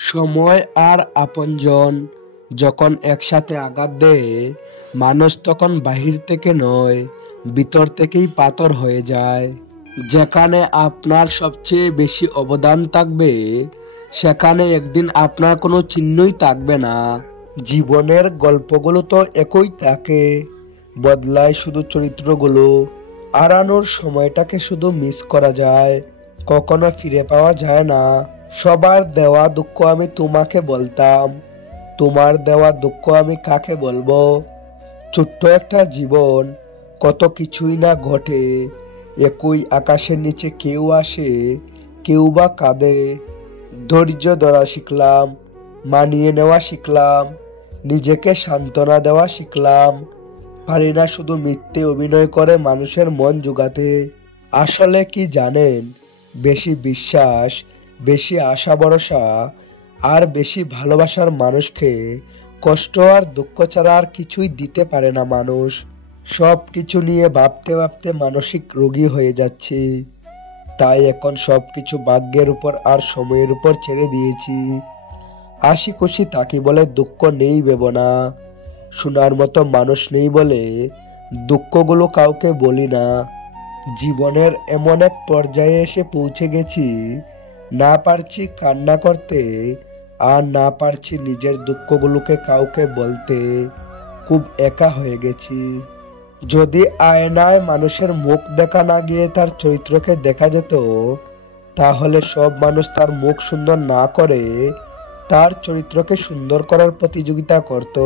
সময় আর আপনজন যখন একসাথে আঘাত দেয়, মানুষ তখন বাহির থেকে নয়, ভিতর থেকেই পাথর হয়ে যায়। যেখানে আপনার সবচেয়ে বেশি অবদান থাকবে, সেখানে একদিন আপনার কোনো চিহ্নই থাকবে না। জীবনের গল্পগুলো তো একই থাকে, বদলায় শুধু চরিত্রগুলো। হারানোর সময়টাকে শুধু মিস করা যায়, কখনো ফিরে পাওয়া যায় না। সবার দেওয়া দুঃখ আমি তোমাকে বলতাম, তোমার দেওয়া দুঃখ আমি কাকে বলবো। ছোট্ট একটা জীবন, কত কিছুই না ঘটে। একই আকাশের নিচে কেউ আসে, কেউ বা কাঁদে। ধৈর্য ধরা শিখলাম, মানিয়ে নেওয়া শিখলাম, নিজেকে সান্ত্বনা দেওয়া শিখলাম। পারি না শুধু মিথ্যে অভিনয় করে মানুষের মন জোগাতে। আসলে কি জানেন, বেশি বিশ্বাস, বেশি আশা ভরসা আর বেশি ভালোবাসার মানুষকে কষ্ট আর দুঃখ ছাড়া আর কিছুই দিতে পারে না মানুষ। সব কিছু নিয়ে ভাবতে ভাবতে মানসিক রোগী হয়ে যাচ্ছি। তাই এখন সব কিছু ভাগ্যের উপর আর সময়ের উপর ছেড়ে দিয়েছি। হাসি খুশি থাকি বলে দুঃখ নেই ভেবো না, শোনার মতো মানুষ নেই বলে দুঃখগুলো কাউকে বলি না। জীবনের এমন এক পর্যায়ে এসে পৌঁছে গেছি, না পারছি কান্না করতে, আর না পারছি নিজের দুঃখগুলোকে কাউকে বলতে। খুব একা হয়ে গেছি। যদি আয়নায় মানুষের মুখ দেখা না গিয়ে তার চরিত্রকে দেখা যেত, তাহলে সব মানুষ তার মুখ সুন্দর না করে তার চরিত্রকে সুন্দর করার প্রতিযোগিতা করত।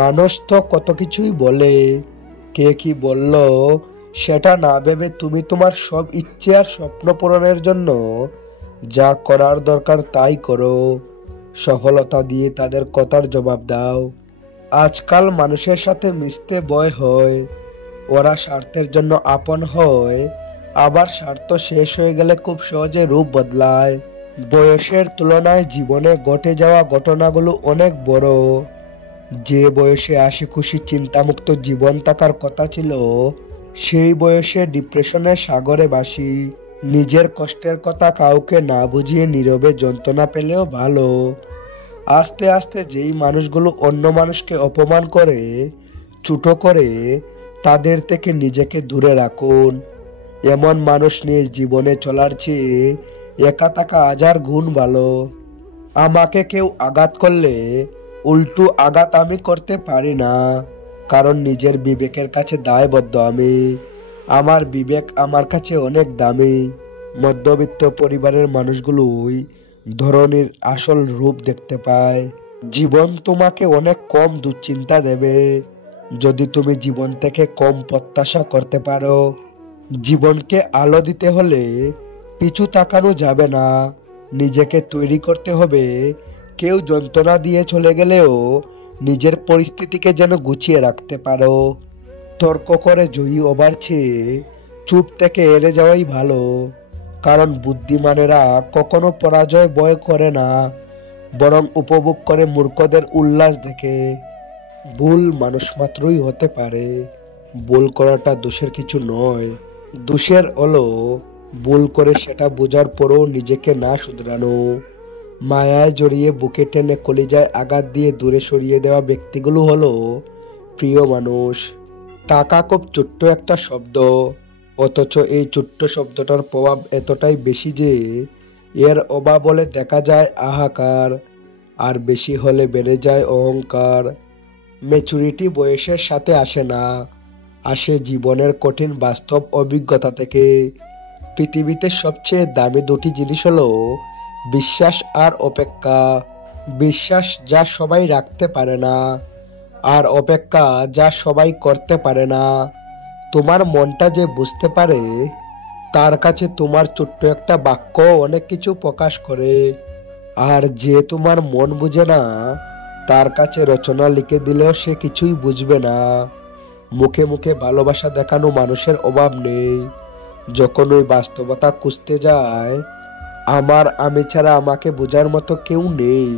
মানুষ তো কত কিছুই বলে, কে কি বলল সেটা না ভেবে তুমি তোমার সব ইচ্ছে আর স্বপ্ন পূরণের জন্য যা করার দরকার তাই করো। সফলতা দিয়ে তাদের কথার জবাব দাও। আজকাল মানুষের সাথে মিশতে ভয় হয়। ওরা স্বার্থের জন্য আপন হয়, আবার স্বার্থ শেষ হয়ে গেলে খুব সহজে রূপ বদলায়। বয়সের তুলনায় জীবনে ঘটে যাওয়া ঘটনাগুলো অনেক বড়। যে বয়সে হাসি খুশি চিন্তামুক্ত জীবন থাকার কথা ছিল, সেই বয়সে ডিপ্রেশনের সাগরে ভাসি। নিজের কষ্টের কথা কাউকে না বুঝিয়ে নীরবে যন্ত্রণা পেলেও ভালো। আস্তে আস্তে যেই মানুষগুলো অন্য মানুষকে অপমান করে, ছোট করে, তাদের থেকে নিজেকে দূরে রাখুন। এমন মানুষ নিয়ে জীবনে চলার চেয়ে একা থাকা হাজার গুণ ভালো। আমাকে কেউ আঘাত করলে উল্টো আঘাত আমি করতে পারি না, কারণ নিজের বিবেকের কাছে দায়বদ্ধ আমি। আমার বিবেক আমার কাছে অনেক দামি। মধ্যবিত্ত পরিবারের মানুষগুলোই ধরনের আসল রূপ দেখতে পায়। জীবন তোমাকে অনেক কম দুশ্চিন্তা দেবে যদি তুমি জীবন থেকে কম প্রত্যাশা করতে পারো। জীবনকে আলো দিতে হলে পিছু তাকানো যাবে না, নিজেকে তৈরি করতে হবে। কেউ যন্ত্রণা দিয়ে চলে গেলেও নিজের পরিস্থিতিকে যেন গুছিয়ে রাখতে পারো। তর্ক করে জয়ী হবার চেয়ে চুপ থেকে এড়ে যাওয়াই ভালো, কারণ বুদ্ধিমানেরা কখনো পরাজয় ভয় করে না, বরং উপভোগ করে মূর্খদের উল্লাস দেখে। ভুল মানুষ মাত্রই হতে পারে, ভুল করাটা দোষের কিছু নয়। দোষের হলো ভুল করে সেটা বোঝার পরও নিজেকে না শুধরানো। মায়ায় জড়িয়ে বুকে টেনে কলিজায় আঘাত দিয়ে দূরে সরিয়ে দেওয়া ব্যক্তিগুলো হলো প্রিয় মানুষ। টাকা খুব ছোট্ট একটা শব্দ, অথচ এই ছোট্ট শব্দটার প্রভাব এতটাই বেশি যে এর অভাব হলে দেখা যায় হাহাকার, আর বেশি হলে বেড়ে যায় অহংকার। ম্যাচুরিটি বয়সের সাথে আসে না, আসে জীবনের কঠিন বাস্তব অভিজ্ঞতা থেকে। পৃথিবীতে সবচেয়ে দামি দুটি জিনিস হলো বিশ্বাস আর অপেক্ষা। বিশ্বাস যা সবাই রাখতে পারে না, আর অপেক্ষা যা সবাই করতে পারে না। তোমার মনটা যে বুঝতে পারে, তার কাছে তোমার ছোট্ট একটা বাক্য অনেক কিছু প্রকাশ করে। আর যে তোমার মন বুঝে না, তার কাছে রচনা লিখে দিলেও সে কিছুই বুঝবে না। মুখে মুখে ভালোবাসা দেখানো মানুষের অভাব নেই, যখন ওই বাস্তবতা খুঁজতে যায় আমার আমি ছাড়া আমাকে বোঝার মতো কেউ নেই।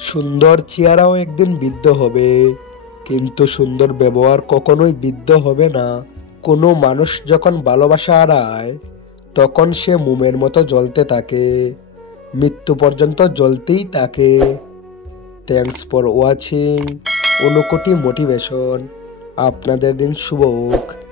সুন্দর চেহারাও একদিন বৃদ্ধ হবে, কিন্তু সুন্দর ব্যবহার কখনোই বৃদ্ধ হবে না। কোনো মানুষ যখন ভালোবাসা হারায়, তখন সে মোমের মতো জ্বলতে থাকে। মৃত্যু পর্যন্ত জ্বলতেই থাকে। Thanks for watching. 59 মোটিভেশন। আপনাদের দিন শুভ হোক।